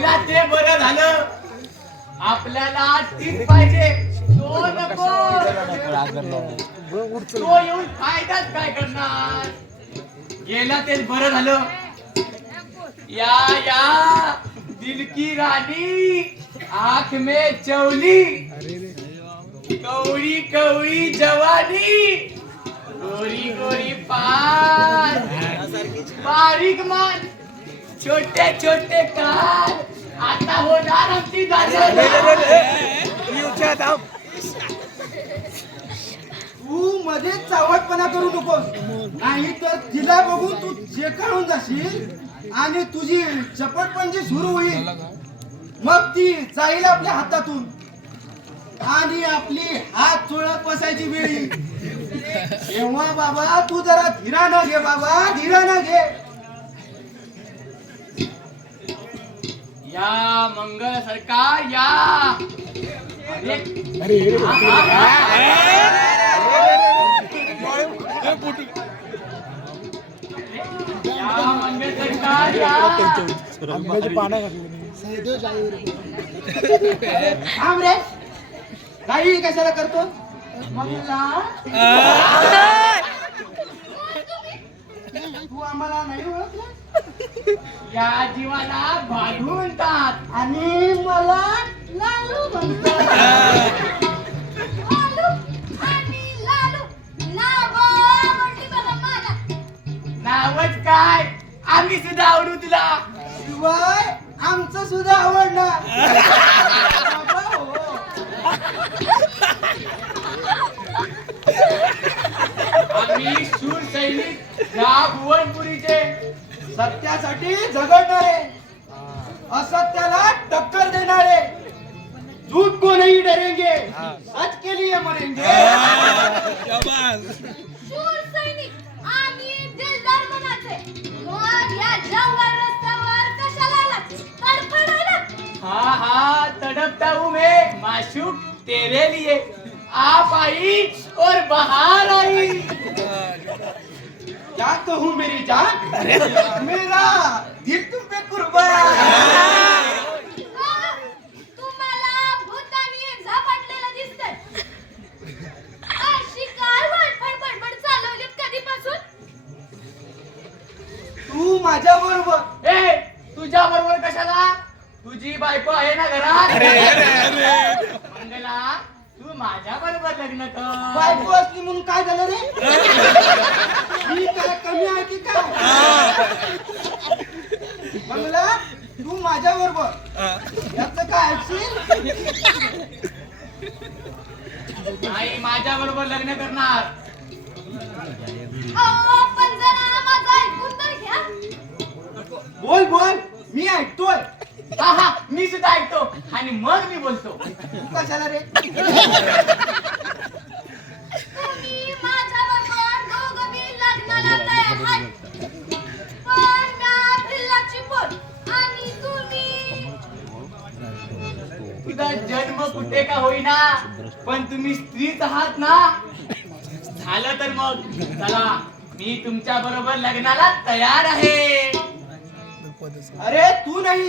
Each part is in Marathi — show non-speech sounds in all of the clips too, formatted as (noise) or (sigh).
गेला ते बरं झालं. आपल्याला तीच पाहिजे. तो नको तो येऊन फायदाच काय करणार? गेला तेच बरं झालं. या या. दिल की रानी में चवली. कवळी कवळी जवानी. गोरी गोरी पान. बारीक मान. छोटे छोटे कान. आता होणार आमची तू मध्ये चावटपणा करू नकोस. नाही तर तिला बघून तू चेकाळून जाशील आणि तुझी चपटपणजी सुरू होईल. मग ती जाईल आपल्या हातातून. आणि आपली हात चोळत बसायची वेळ. (laughs) तेव्हा बाबा तू जरा धीरानं घे बाबा धीरानं घे. या मंगळ सरकार या. अरे, सरकार या. थांब रे. काही कशाला करतो? मंगला तू आम्हाला नाही ओळखलं? या जीवाला बांधून टाक आणि मला लालू म्हणतात. लालू आणि लालू नावं मोठी बघा माझ्या. नावच काय? आम्ही सुद्धा आवडू तुला. शिवाय आमचं सुद्धा आवडणार. बाबा हो. आम्ही शूर सैनिक या भुवनपुरीचे. सत्यासाठी झगडणारे. असत्याला टक्कर देणारे. झूठ को नहीं डरेंगे सच के लिए मरेंगे शूर सैनिक आणि दिलदार मनाचे. या जंगल रस्त्यावर कशाला आलात? तडफडायला? हाँ हाँ तड़पता हूँ मैं माशूक तेरे लिए आप आई और बाहर आई. क्या कहूँ मेरी जान मेरा दिल तुम पे कुर्बान? तू माझ्या बरोबर ए तुझ्या बरोबर कशाला? तुझी बायको आहे ना घरात? मंगला माझ्या बरोबर लग्न कर. बायको असली म्हणून काय झालं रे? मी काय कमी आहे की काय? मंगला तू माझ्या बरोबर याचं काय ऐकशील? नाही माझ्या बरोबर लग्न करणार. बोल बोल. मी ऐकतोय. हा हा. मी सुद्धा ऐकतो आणि मग मी बोलतो. तू कशाला रे? तुम्ही माझ्याबरोबर दोघं बी लग्नाला तयार आहात. पण म्या भिल्लाची पोर आणि तुम्ही तुझा जन्म कुठे का होईना? पण तुम्ही स्त्रीच आहात ना? झालं तर मग. चला मी तुमच्या बरोबर लग्नाला तयार आहे. अरे तू नाही.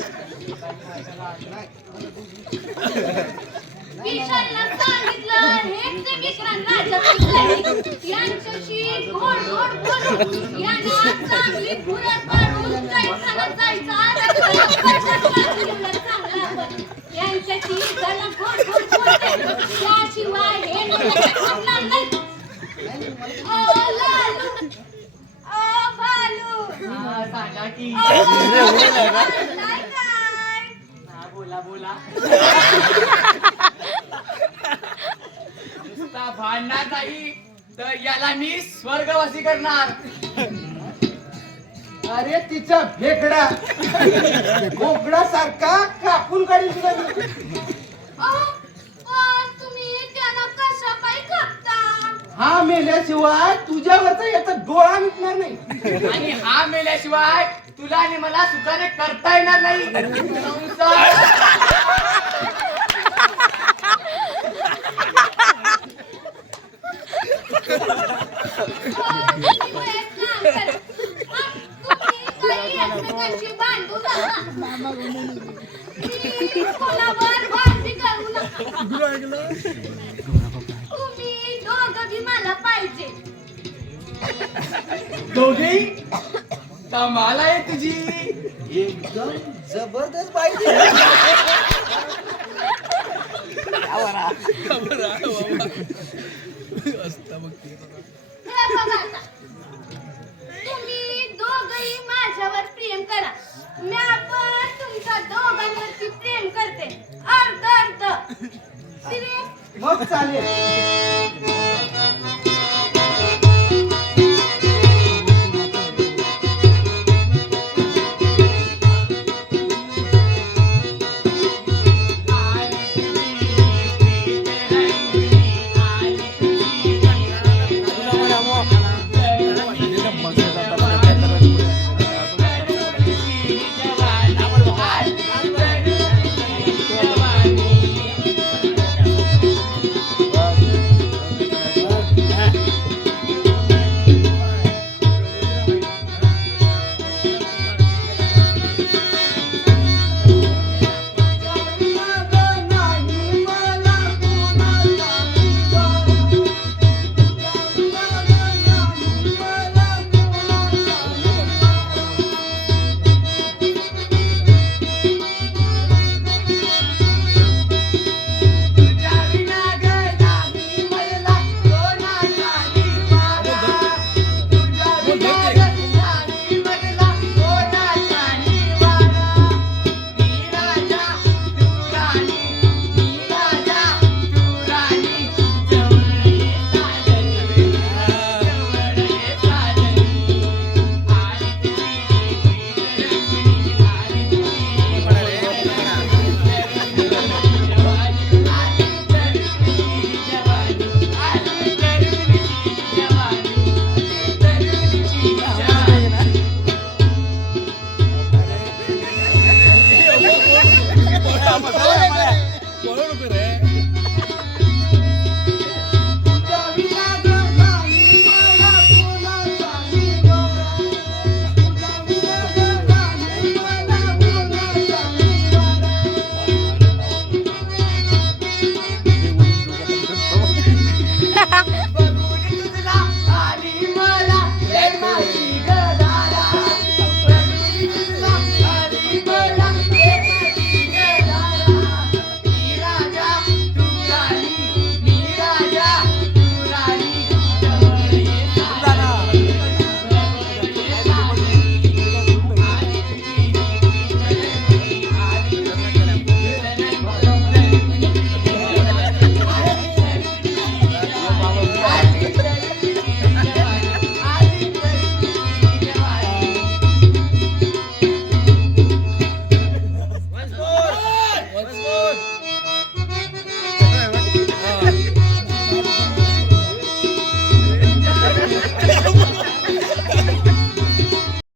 किशनला सांगितलं हेच विक्रांत राजाचं सैनिक. यांच्याशी गोड गोड बोलून यांना चांगली भुरळ पाडून कैसाला जायचा. यांच्याशी जरा गोड गोड बोलते. त्याशिवाय हे नाही. ओ भालू, सांगा की बोला. नुसता भांडणार नाही तर याला मी स्वर्गवासी करणार. अरे तिचा भेकडा. बोकडा सारखा कापून काढील तुला हा मेल्याशिवाय तुझ्यावरचा याचा डोळा मिटणार नाही. आणि हा मेल्याशिवाय तुला आणि मला सुखाने करता येणार नाही. तुम्ही दोघं बी मला पाहिजे दोघेही? कमाल आहे तुझी. एकदम जबरदस्त पाहिजे हे बघा आता. तुम्ही दोघंही माझ्यावर प्रेम करा. मी आपण तुमच्या दोघांवरती प्रेम करते. अर्ध अर्ध. प्रेम मग चालेल.